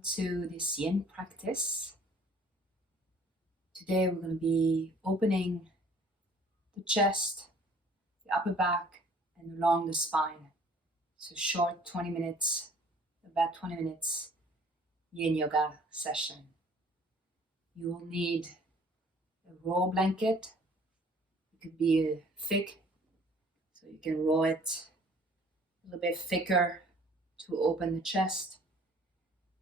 welcome to this yin practice. Today we're going to be opening the chest, the upper back, and along the spine. It's a short 20 minutes, about 20 minutes yin yoga session. You will need a roll blanket. It could be thick, so you can roll it a little bit thicker to open the chest.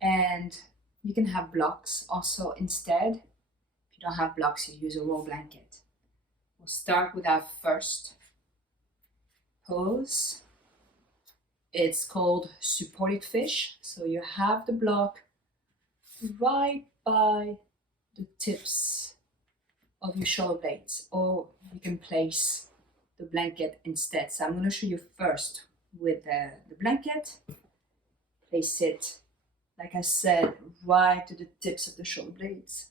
And you can have blocks also instead. If you don't have blocks, you use a roll blanket. We'll start with our first pose. It's called supported fish. So you have the block right by the tips of your shoulder blades, or you can place the blanket instead. So I'm going to show you first with the blanket. Place it, like I said, right to the tips of the shoulder blades.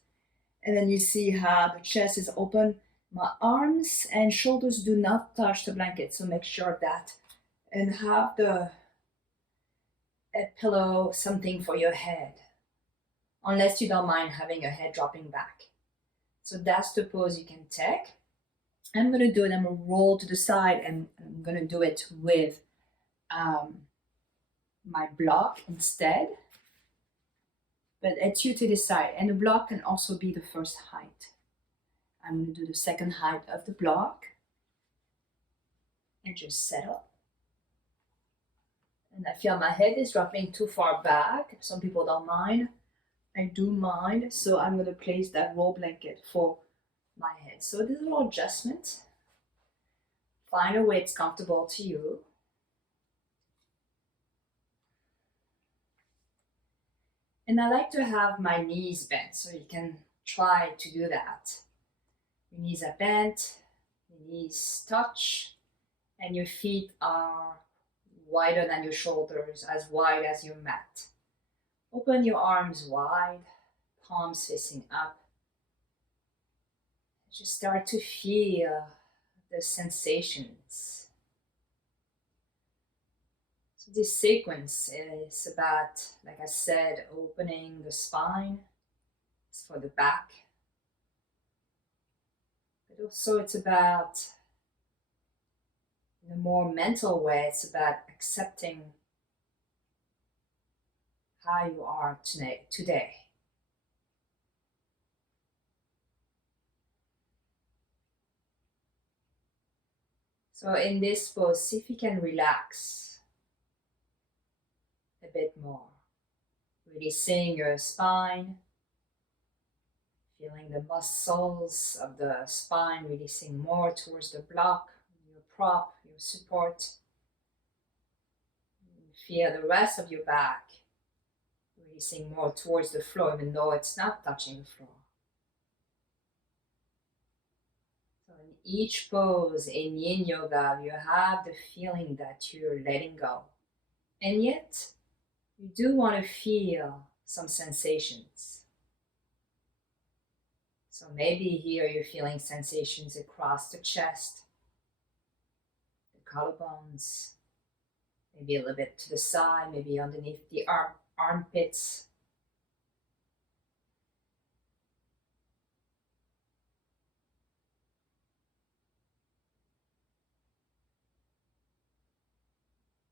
And then you see how the chest is open. My arms and shoulders do not touch the blanket, so make sure of that. And have a pillow, something for your head, unless you don't mind having your head dropping back. So that's the pose you can take. I'm going to do it, I'm going to roll to the side, and I'm going to do it with my block instead. But it's you to decide. And the block can also be the first height. I'm going to do the second height of the block. And just settle. And I feel my head is dropping too far back. Some people don't mind. I do mind. So I'm going to place that roll blanket for my head. So this is a little adjustment. Find a way it's comfortable to you. And I like to have my knees bent, so you can try to do that. Your knees are bent, your knees touch, and your feet are wider than your shoulders, as wide as your mat. Open your arms wide, palms facing up. Just start to feel the sensations. This sequence is about, like I said, opening the spine. It's for the back. But also it's about, in a more mental way, it's about accepting how you are today. So in this pose, see if you can relax a bit more. Releasing your spine, feeling the muscles of the spine releasing more towards the block, your prop, your support. Feel the rest of your back releasing more towards the floor, even though it's not touching the floor. So in each pose in yin yoga, you have the feeling that you're letting go. And yet, you do want to feel some sensations. So maybe here you're feeling sensations across the chest, the collarbones, maybe a little bit to the side, maybe underneath the armpits.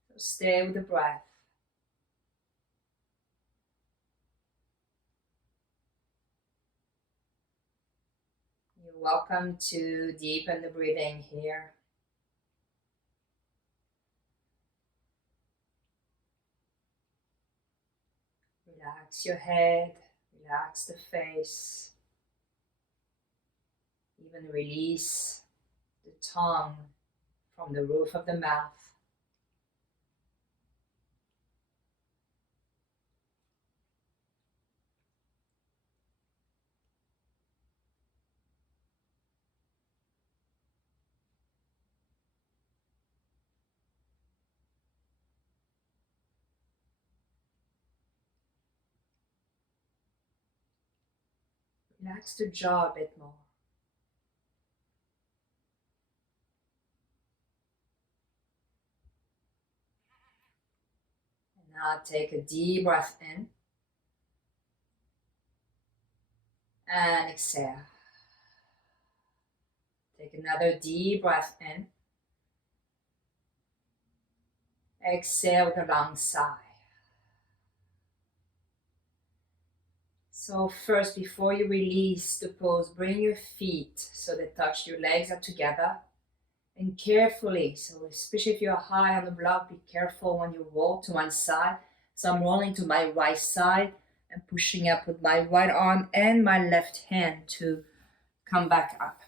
So stay with the breath. You're welcome to deepen the breathing here. Relax your head, relax the face. Even release the tongue from the roof of the mouth. Relax the jaw a bit more. And now take a deep breath in. And exhale. Take another deep breath in. Exhale with a long sigh. So first, before you release the pose, bring your feet so they touch, your legs are together. And carefully, so especially if you're high on the block, be careful when you roll to one side. So I'm rolling to my right side and pushing up with my right arm and my left hand to come back up.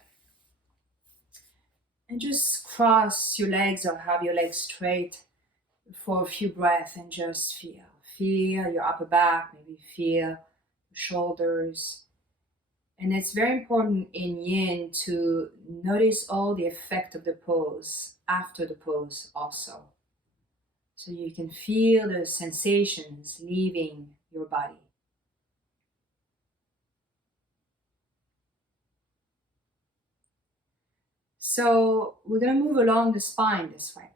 And just cross your legs or have your legs straight for a few breaths and just feel. Feel your upper back, maybe feel the shoulders. And it's very important in yin to notice all the effect of the pose after the pose also. So you can feel the sensations leaving your body. So we're going to move along the spine this way.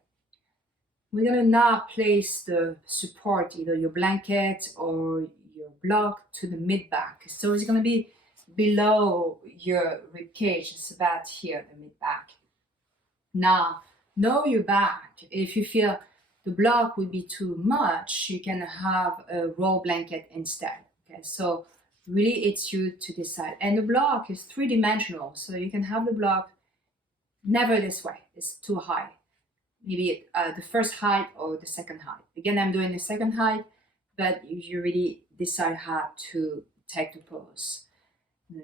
We're going to now place the support, either your blanket or your block, to the mid back. So it's going to be below your rib cage. It's about here, the mid back. Now, know your back. If you feel the block would be too much, you can have a roll blanket instead. Okay, so really it's you to decide. And the block is three-dimensional, so you can have the block never this way. It's too high. Maybe the first height or the second height. Again, I'm doing the second height, but you really decide how to take the pose.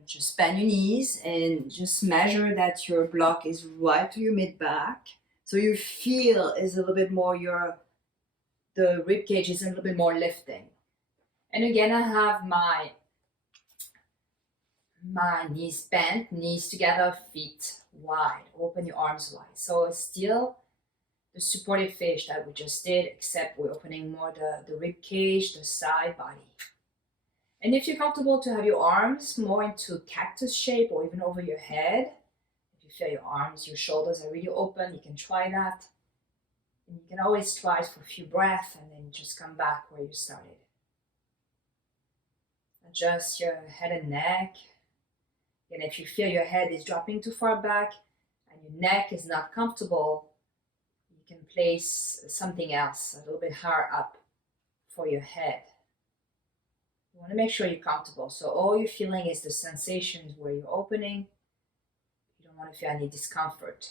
Just bend your knees and just measure that your block is right to your mid back. So your feel is a little bit more the rib cage is a little bit more lifting. And again, I have my knees bent, knees together, feet wide. Open your arms wide. So it's still the supported fish that we just did, except we're opening more the rib cage, the side body. And if you're comfortable to have your arms more into cactus shape or even over your head, if you feel your arms, your shoulders are really open, you can try that. And you can always try it for a few breaths and then just come back where you started. Adjust your head and neck. And if you feel your head is dropping too far back and your neck is not comfortable, you can place something else a little bit higher up for your head. You want to make sure you're comfortable. So all you're feeling is the sensations where you're opening. You don't want to feel any discomfort.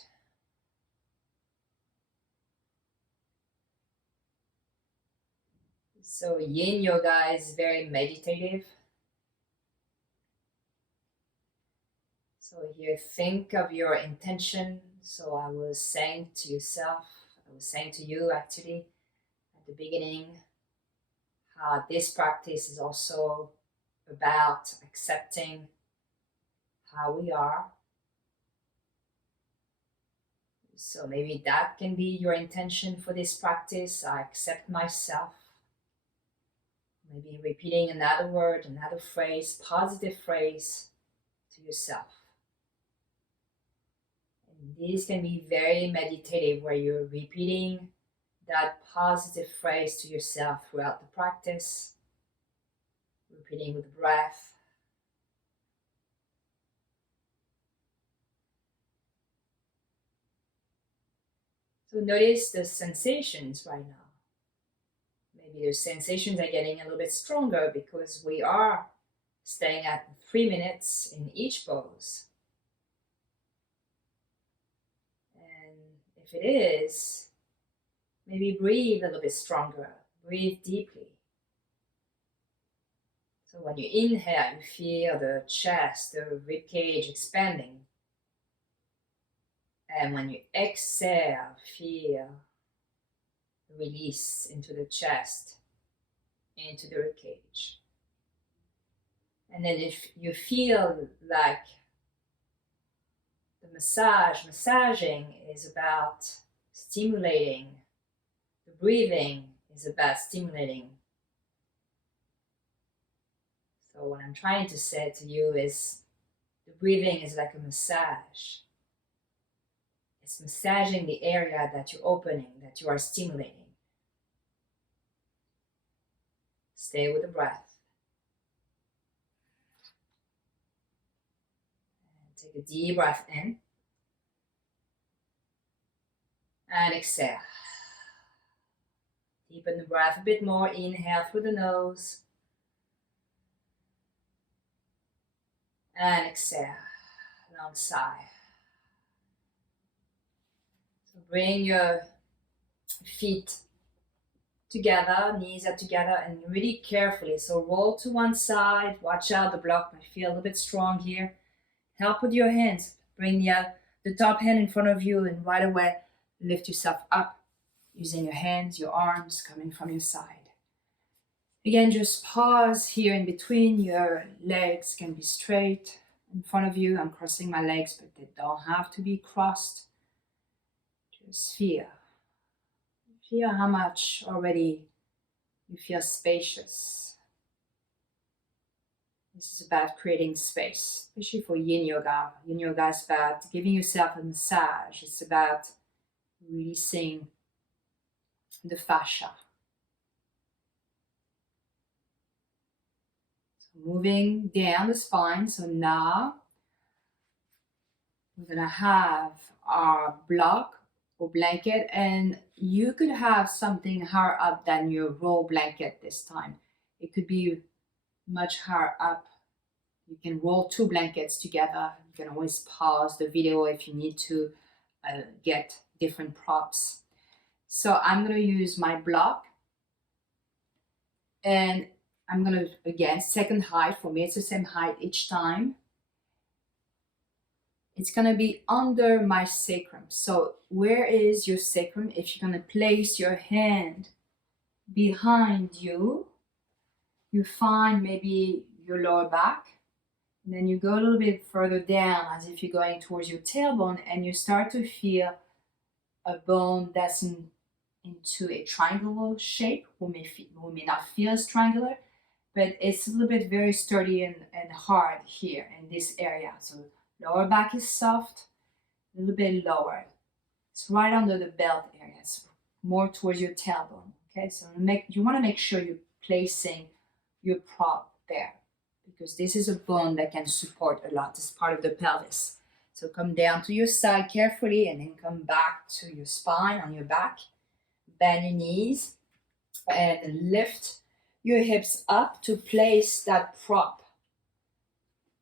So yin yoga is very meditative. So here, think of your intention. So I was saying to you actually at the beginning, how this practice is also about accepting how we are. So maybe that can be your intention for this practice. I accept myself. Maybe repeating another word, another phrase, positive phrase to yourself. And this can be very meditative, where you're repeating that positive phrase to yourself throughout the practice, repeating with breath. So notice the sensations right now. Maybe the sensations are getting a little bit stronger because we are staying at 3 minutes in each pose. And if it is, maybe breathe a little bit stronger. Breathe deeply. So when you inhale, you feel the chest, the rib cage expanding. And when you exhale, feel the release into the chest, into the rib cage. And then if you feel like the massaging is about stimulating, the breathing is about stimulating. So what I'm trying to say to you is the breathing is like a massage. It's massaging the area that you're opening, that you are stimulating. Stay with the breath. Take a deep breath in and exhale. Deepen the breath a bit more. Inhale through the nose and exhale. Long sigh. So bring your feet together, knees are together, and really carefully. So roll to one side. Watch out, the block might feel a little bit strong here. Help with your hands. Bring the top hand in front of you, and right away lift yourself up using your hands, your arms coming from your side. Again, just pause here in between. Your legs can be straight in front of you. I'm crossing my legs, but they don't have to be crossed. Just feel. Feel how much already you feel spacious. This is about creating space, especially for yin yoga. Yin yoga is about giving yourself a massage. It's about releasing the fascia. So moving down the spine. So now we're going to have our block or blanket, and you could have something higher up than your roll blanket this time. It could be much higher up. You can roll two blankets together. You can always pause the video if you need to get different props. So I'm going to use my block, and I'm going to, again, second height. For me, it's the same height each time. It's going to be under my sacrum. So where is your sacrum? If you're going to place your hand behind you, you find maybe your lower back. And then you go a little bit further down as if you're going towards your tailbone, and you start to feel a bone that's into a triangular shape. We may not feel as triangular, but it's a little bit very sturdy and hard here in this area. So lower back is soft, a little bit lower. It's right under the belt area. It's more towards your tailbone. Okay, so you want to make sure you're placing your prop there, because this is a bone that can support a lot. It's part of the pelvis. So come down to your side carefully, and then come back to your spine on your back. Bend your knees and lift your hips up to place that prop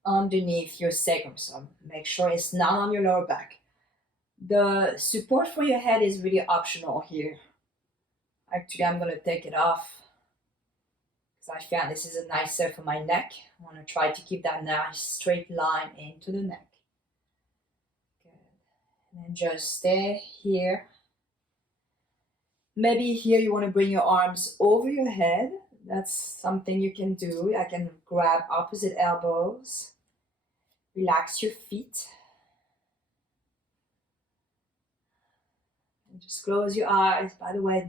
underneath your sacrum. So make sure it's not on your lower back. The support for your head is really optional here. Actually, I'm going to take it off because I found this is nicer for my neck. I want to try to keep that nice straight line into the neck. Good. And then just stay here. Maybe here you want to bring your arms over your head. That's something you can do. I can grab opposite elbows. Relax your feet. And just close your eyes. By the way,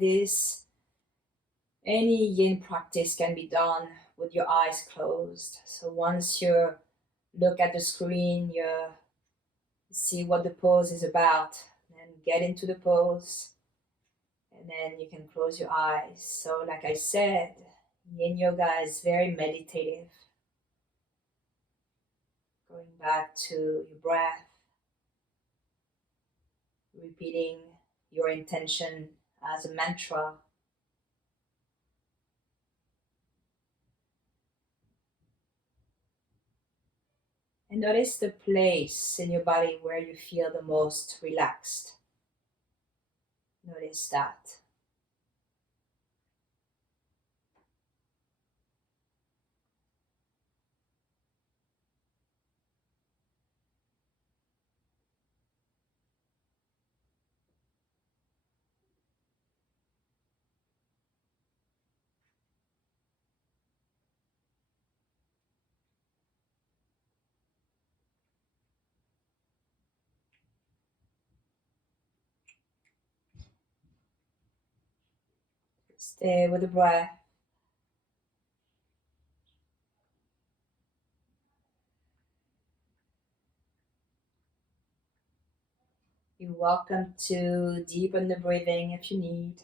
any yin practice can be done with your eyes closed. So once you look at the screen, you see what the pose is about, then get into the pose, and then you can close your eyes. So like I said, yin yoga is very meditative. Going back to your breath, repeating your intention as a mantra. And notice the place in your body where you feel the most relaxed. Notice that. Stay with the breath. You're welcome to deepen the breathing if you need.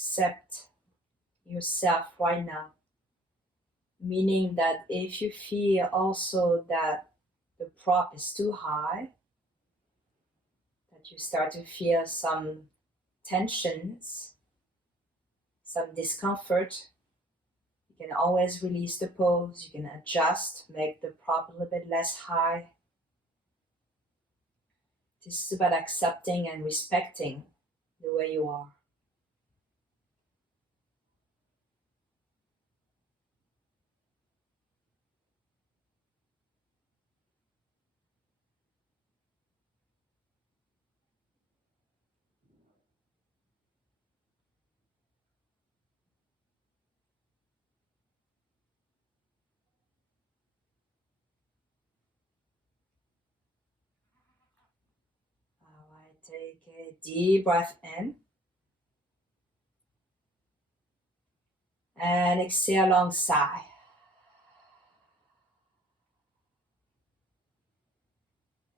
accept yourself right now. Meaning that if you feel also that the prop is too high, that you start to feel some tensions, some discomfort, you can always release the pose, you can adjust, make the prop a little bit less high. This is about accepting and respecting the way you are. Alright, take a deep breath in. And exhale, long sigh.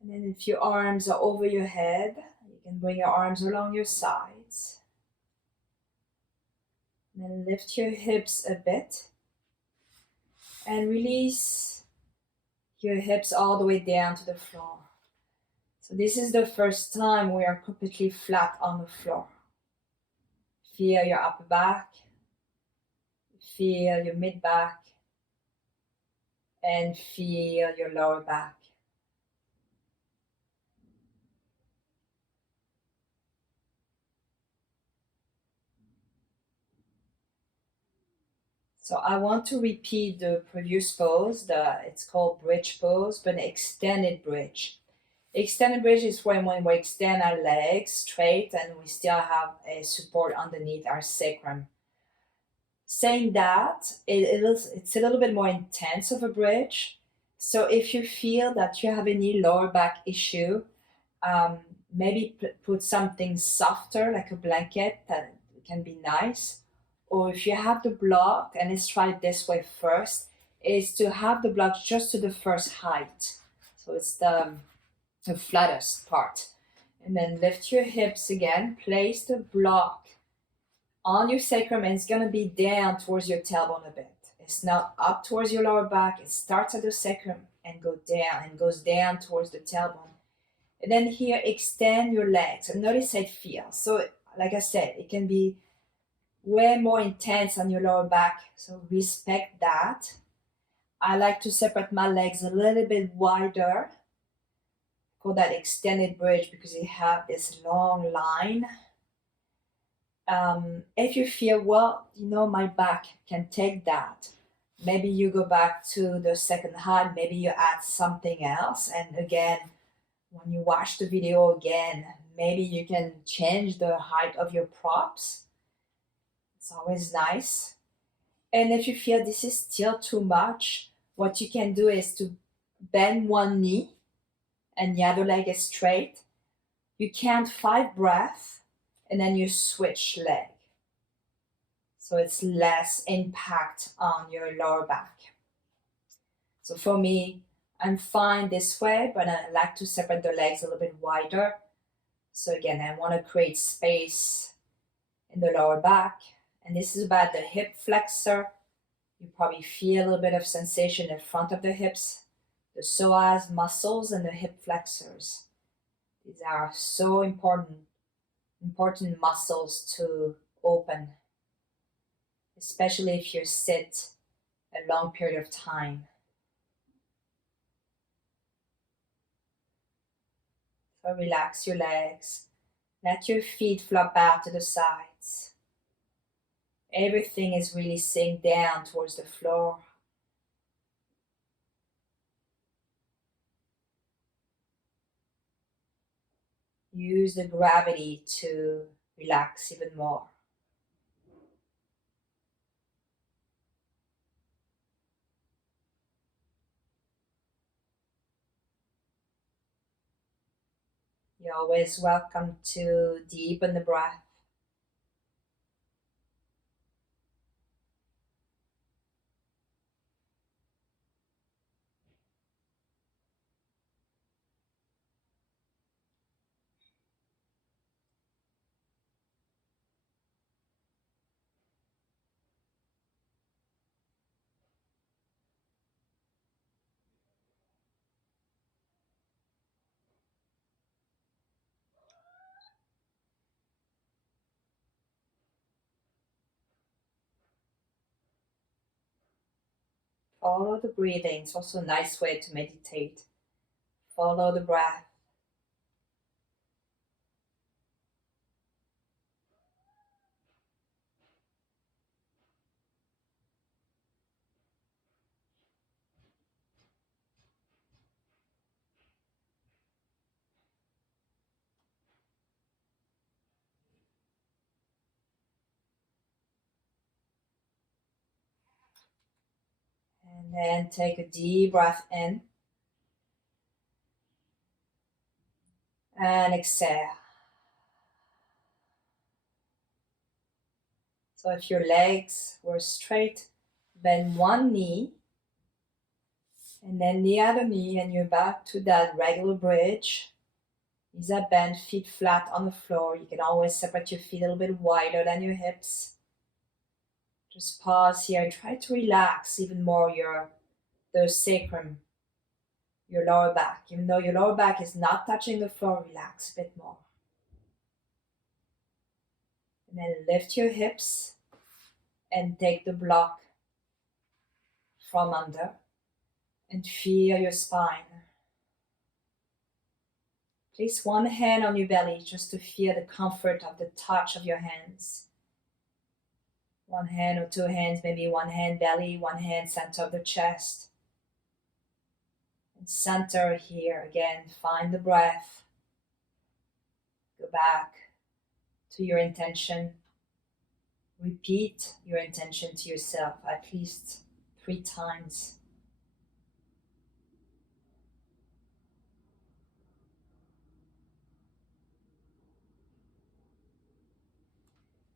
And then if your arms are over your head, you can bring your arms along your sides. And then lift your hips a bit. And release your hips all the way down to the floor. So this is the first time we are completely flat on the floor. Feel your upper back. Feel your mid back. And feel your lower back. So I want to repeat the previous pose. It's called bridge pose, but extended bridge. Extended bridge is when we extend our legs straight and we still have a support underneath our sacrum. Saying that, it's a little bit more intense of a bridge. So if you feel that you have any lower back issue, maybe put something softer like a blanket that can be nice. Or if you have the block, and let's try it this way first, is to have the block just to the first height. So it's the flattest part. And then lift your hips again, place the block on your sacrum, and it's gonna be down towards your tailbone a bit. It's not up towards your lower back, it starts at the sacrum and goes down towards the tailbone. And then here, extend your legs and notice how it feels. So like I said, it can be way more intense on your lower back, so respect that. I like to separate my legs a little bit wider, call that extended bridge because you have this long line. If you feel, well, my back can take that, maybe you go back to the second height, maybe you add something else, and again, when you watch the video again, maybe you can change the height of your props. It's always nice. And if you feel this is still too much, what you can do is to bend one knee and the other leg is straight. You count 5 breaths and then you switch leg. So it's less impact on your lower back. So for me, I'm fine this way, but I like to separate the legs a little bit wider. So again, I want to create space in the lower back. And this is about the hip flexor. You probably feel a little bit of sensation in front of the hips, the psoas muscles and the hip flexors. These are so important muscles to open, especially if you sit a long period of time. So relax your legs. Let your feet flop out to the sides. Everything is really sink down towards the floor. Use the gravity to relax even more. You're always welcome to deepen the breath. Follow the breathing. It's also a nice way to meditate. Follow the breath. And then take a deep breath in. And exhale. So if your legs were straight, bend one knee and then the other knee, and you're back to that regular bridge. Knees are bent, feet flat on the floor. You can always separate your feet a little bit wider than your hips. Just pause here and try to relax even more the sacrum, your lower back. Even though your lower back is not touching the floor, relax a bit more. And then lift your hips and take the block from under and feel your spine. Place one hand on your belly just to feel the comfort of the touch of your hands. One hand or two hands, maybe one hand belly, one hand center of the chest. And center here again, find the breath. Go back to your intention. Repeat your intention to yourself at least 3 times.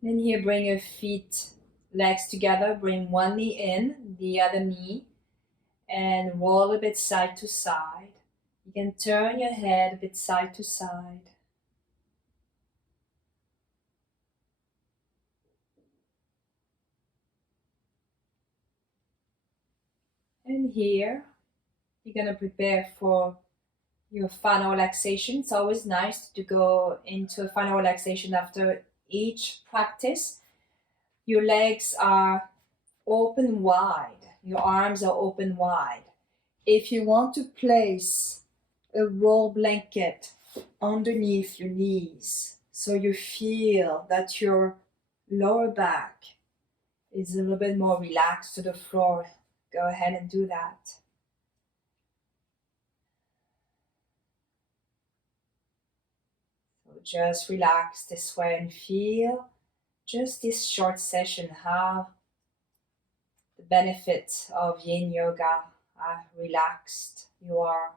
Then here, bring your feet, legs together. Bring one knee in, the other knee, and roll a bit side to side. You can turn your head a bit side to side. And here, you're going to prepare for your final relaxation. It's always nice to go into a final relaxation after each practice. Your legs are open wide. Your arms are open wide. If you want to place a roll blanket underneath your knees so you feel that your lower back is a little bit more relaxed to the floor, go ahead and do that. So just relax this way and feel just this short session how the benefits of Yin Yoga are relaxed, you are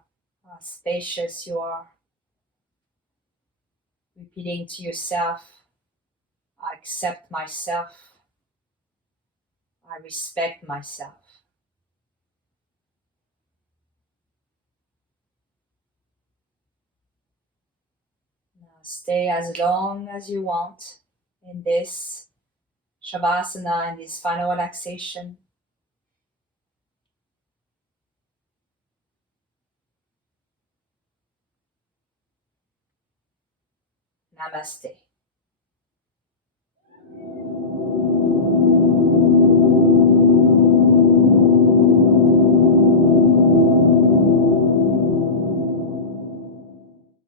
spacious, you are repeating to yourself, I accept myself, I respect myself. Now stay as long as you want in this Shavasana, in this final relaxation. Namaste.